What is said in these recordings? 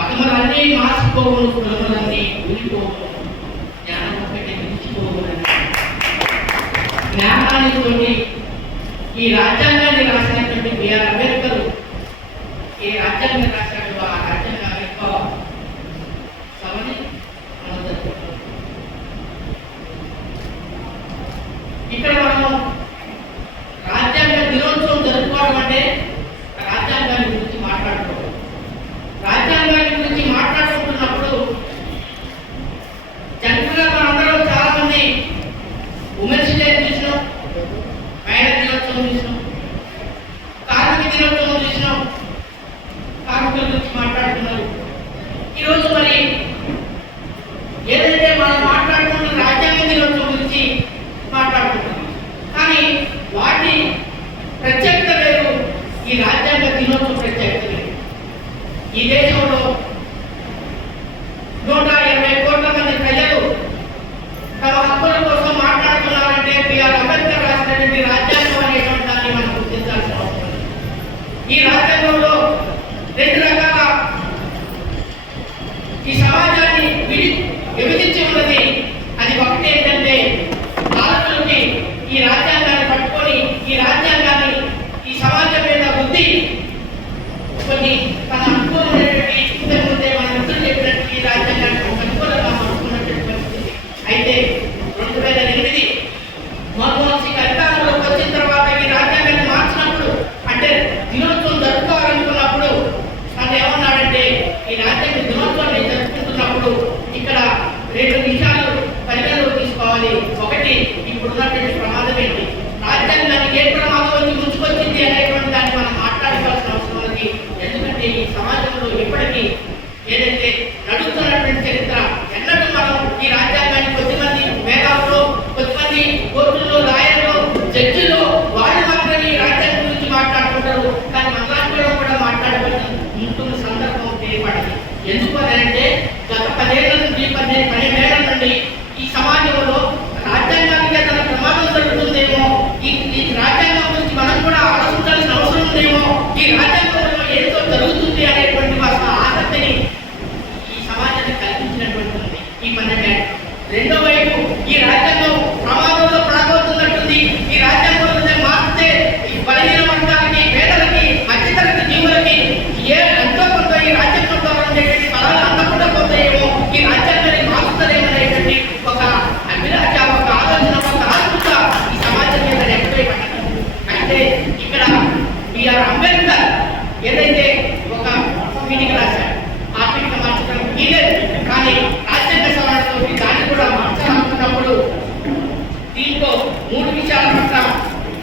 అకమలన్నీ మార్చుకోవడం కులములన్నీ ఊరిపోవును జ్ఞానం ఒకటి నిలిచిపోవునని జ్ఞానానికి ఈ రాజ్యాంగాన్ని రాసినటువంటి బిఆర్ అంబేద్కర్ ఈ రాజ్యాంగం రాశాడు ఆ రాజ్యాంగం యొక్క సభని మనం జరుపుకుంటాం. ఇక్కడ మనము రాజ్యాంగ దినోత్సవం జరుపుకోవడం అంటే రాజ్యాంగాన్ని గురించి మాట్లాడుకోవడం రాజ్యాంగాన్ని గురించి మాట్లాడుకుంటున్నప్పుడు జనరల్గా మనందరం చాలా మంది ఉమెన్స్ డే చూసినాం మహిళా దినోత్సవం చూసినాం కార్మిక దినోత్సవం చూసినాం కార్మికుల గురించి మాట్లాడుతున్నారు ఈరోజు మరి ఏదైతే మనం మాట్లాడుకున్న రాజ్యాంగ దినోత్సవం గురించి మాట్లాడుకుంటున్నాం కానీ వాటి ప్రత్యేకత లేదు. ఈ రాజ్యాంగ దినోత్సవ ప్రత్యేకత లేదు. ఈ దేశంలో నూట ఇరవై కోట్ల మంది ప్రజలు తమ హక్కుల కోసం మాట్లాడుతున్నారంటే బిఆర్ అంబేద్కర్ రాసినటువంటి రాజ్యాంగం అనేటువంటి దాన్ని మనం గుర్తించాల్సిన అవసరం ఈ రాజ్యాంగంలో రెండు రకాల ఈ సమాజాన్ని విడి విభజించి ఉన్నది. అది ఒకటి ఏంటంటే బాలకులకి ఈ రాజ్యాంగాన్ని పట్టుకొని ఈ రాజ్యాంగాన్ని ఈ సమాజం మీద బుద్ధి కొన్ని తన అనుకూలమైనటువంటి ఇంతకు ముందే మన మిత్రులు చెప్పినట్టు ఈ రాజ్యాంగానికి ఒక అనుకూలంగా మార్చుకున్నటువంటి పరిస్థితి అయితే రెండు వేల ఎనిమిది మన్మోహన్ సింగ్ అధికారంలోకి వచ్చిన తర్వాత ఈ రాజ్యాంగాన్ని మార్చినప్పుడు అంటే దినోత్సవం జరుపుకోవాలనుకున్నప్పుడు తను ఏమన్నాడంటే ఈ రాజ్యాంగ దినోత్సవాన్ని జరుపుకుంటున్నప్పుడు ఇక్కడ రెండు విషయాలు పరిగణలోకి ఒకటి ఇప్పుడున్నటువంటి ప్రమాదం ఏంటి? రాజ్యాంగానికి ఏ ప్రమాదం వచ్చి గుర్తుకొచ్చింది అనేటువంటి దాన్ని మనం మాట్లాడుకోవాల్సిన అవసరం ఉంది. ఎందుకంటే ఈ సమాజంలో ఇప్పటికీ ఏదైతే నడుస్తున్నటువంటి చరిత్ర ఎన్నడూ మనం ఈ రాజ్యాంగాన్ని కొద్దిమంది మేధావులు కొద్దిమంది కోర్టుల్లో లాయర్లు జడ్జిలు వాళ్ళు మాత్రమే ఈ రాజ్యాంగం గురించి మాట్లాడుకుంటారు. కానీ మనలాంటి కూడా మాట్లాడబడి ఉంటున్న సందర్భం ఏర్పడింది. ఎందుకు అని అంటే గత పదేళ్ళ నుండి పదిహేను పన్నెండేళ్ళ నుండి ఈ సమాజంలో రాజ్యాంగానికి ఏదైనా ప్రమాదం జరుగుతుందేమో ఈ ఈ రాజ్యాంగం గురించి మనం కూడా ఆలోచించాల్సిన అవసరం ఉందేమో ఈ రాజ్యాంగంలో ఏంటో జరుగుతుంది అనేటువంటి ఒక ఆసక్తిని ఈ సమాజానికి కల్పించినటువంటి ఉంది ఈ పన్నెండేళ్ళు రెండో వైపు ఈ రాజ్యాంగం ప్రమాదంలో పడబోతున్నట్టుంది ఈ రాజ్యాంగంలో మార్చితే ఈ బలహీన వర్గాలకి పేదలకి మధ్యతరగతి జీవులకి ఏ ఎంతో కొంత ఈ రాజ్యాంగం ద్వారా ఉండేటువంటి ఫలాలు అందకుండా పోతాయేమో ఈ రాజ్యాంగాన్ని మార్చుతారేమనేటువంటి ఒక అభిలాష ఒక ఆలోచన ఒక ఆతృత ఈ సమాజం మీద ఎక్కువై పడ్డది అయితే ఇక్కడ బిఆర్ అంబేద్కర్ ఏదైతే ఒక పీఠిక రాశాడు ఆ పీఠిక మార్చడం వీలేదు కానీ రాజ్యాంగ సవరణతో దాన్ని కూడా మార్చాలనుకున్నప్పుడు దీంట్లో మూడు విషయాల పట్ల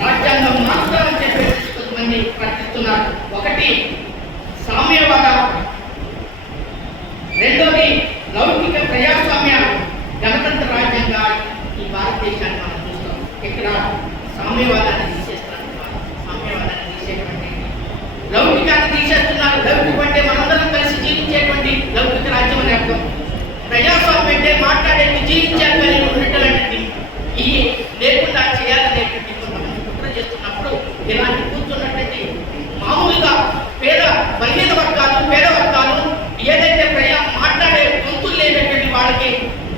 రాజ్యాంగం మార్చాలని చెప్పేసి కొంతమంది ప్రకటిస్తున్నారు ఒకటి సామ్యవాద. రెండోది లౌకిక ప్రజాస్వామ్య. గణతంత్ర రాజ్యంగా ఈ భారతదేశాన్ని మనం చూస్తాం. ఇక్కడ సామ్యవాదాన్ని తీసేస్తారు సామ్యవాదాన్ని తీసేటువంటి లౌకికాన్ని తీసేస్తున్నారు. లౌకికం అంటే మనందరం కలిసి జీవించేటువంటి లౌకిక రాజ్యం అని అర్థం. ప్రజాస్వామ్యం అంటే మాట్లాడేది జీవించాలి అని ఉన్నటువంటి ఈ లేకుండా చేయాలనేటువంటి కొంతమంది కుట్ర చేస్తున్నప్పుడు ఇలాంటి కూర్చున్నటువంటి మామూలుగా పేద బలహీన వర్గాలు పేద వర్గాలు ఏదైతే ప్రజా మాట్లాడే గొంతులు లేనటువంటి వాళ్ళకి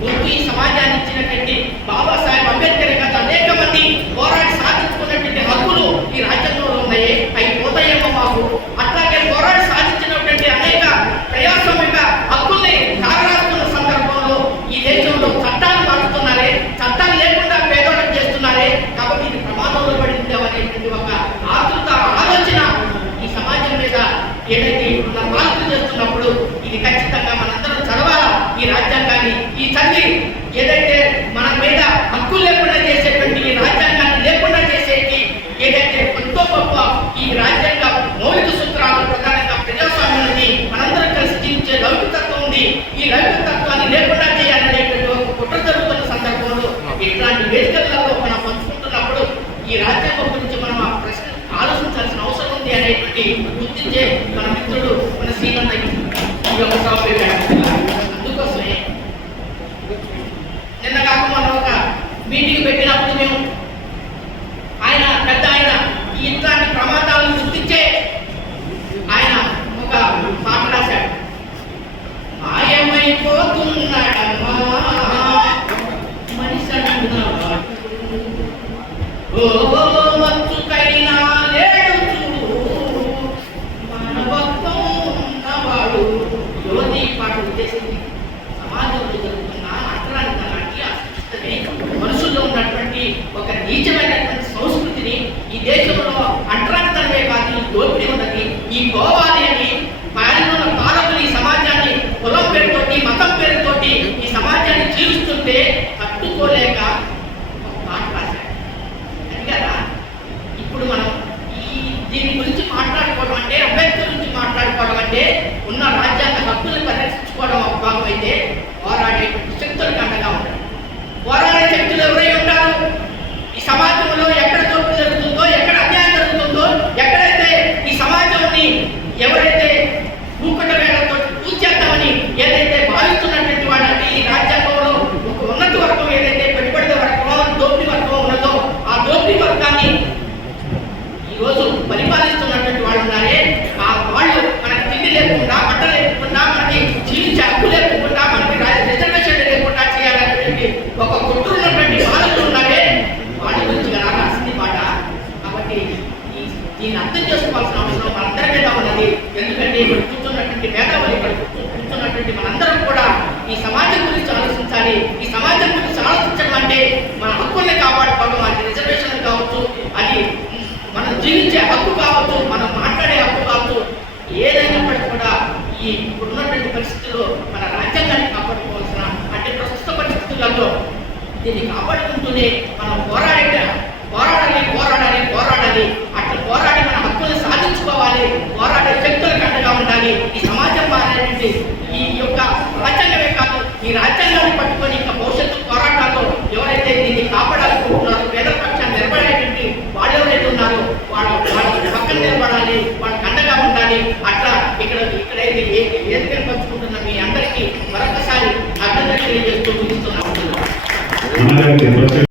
గొంతు ఈ సమాజాన్ని ఇచ్చినటువంటి బాబాసాహెబ్ అంబేద్కర్ గత అనేక మంది పోరాడి సాధించుకున్నటువంటి హక్కులు ఈ రాజ్యాంగంలో ఉన్నాయి అవి పోతాయేమో మాకు అట్లాగే పోరాడి సాధించినటువంటి అనేక ప్రజాస్వామిక హక్కుల్ని తాగరాస్తున్న సందర్భంలో ఈ దేశంలో చట్టాలు మారుతున్నారే చట్టాలు లేకుండా పేదోళ్ళం చేస్తున్నారే కాబట్టి ఇది ప్రమాదంలో పడింది అనేటువంటి ఒక ఆతృత ఆలోచన ఈ సమాజం మీద ఏదైతే ఇప్పుడున్న పాలకులు చేస్తున్నప్పుడు ఇది ఖచ్చితంగా మనందరం చదవాలా ఈ రాజ్యాంగాన్ని ఈ తల్లి ఏదైతే మన మీద హక్కులు లేకుండా చేసేటువంటి ఈ రాజ్యాంగాన్ని లేకుండా చేసేటి ఏదైతే ఎంతో గొప్ప ఈ రాజ్యాంగ మౌలిక సూత్రాలు ప్రధానంగా ప్రజాస్వామ్యం ఉంది మనందరం కలిసి జీవించే లౌకికత్వం ఉంది. ఈ లౌకికత్వాన్ని లేకుండా చేయాలనేటువంటి ఒక కుట్ర జరుగుతున్న సందర్భంలో ఇట్లాంటి వేదికలలో మనం పంచుకుంటున్నప్పుడు ఈ రాజ్యాంగం గురించి మనం ఆ ప్రశ్న ఆలోచించాల్సిన అవసరం ఉంది అనేటువంటి గుర్తించే మన మిత్రుడు మన శ్రీమంత అందుకోసమే. నిన్న కాక మనం ఒక మీటింగ్ పెట్టినప్పుడు మేము చేసుకోవాలి ఎందుకంటే ఇక్కడ కూర్చున్నటువంటి పేదవాళ్ళు ఇక్కడ కూర్చున్నటువంటి మనందరం కూడా ఈ సమాజం గురించి ఆలోచించాలి. ఈ సమాజం గురించి ఆలోచించడం అంటే మన హక్కుల్ని కాపాడుకోవడం అది రిజర్వేషన్ కావచ్చు అది మనం జీవించే హక్కు కావచ్చు మనం మాట్లాడే హక్కు కావచ్చు. ఏదైనప్పటికీ కూడా ఈ ఇప్పుడున్నటువంటి పరిస్థితుల్లో మన రాజ్యాంగాన్ని కాపాడుకోవాల్సిన అంటే ప్రస్తుత పరిస్థితులలో దీన్ని కాపాడుకుంటూనే మనం పోరాడే పోరాడాలి పోరాడాలి gente.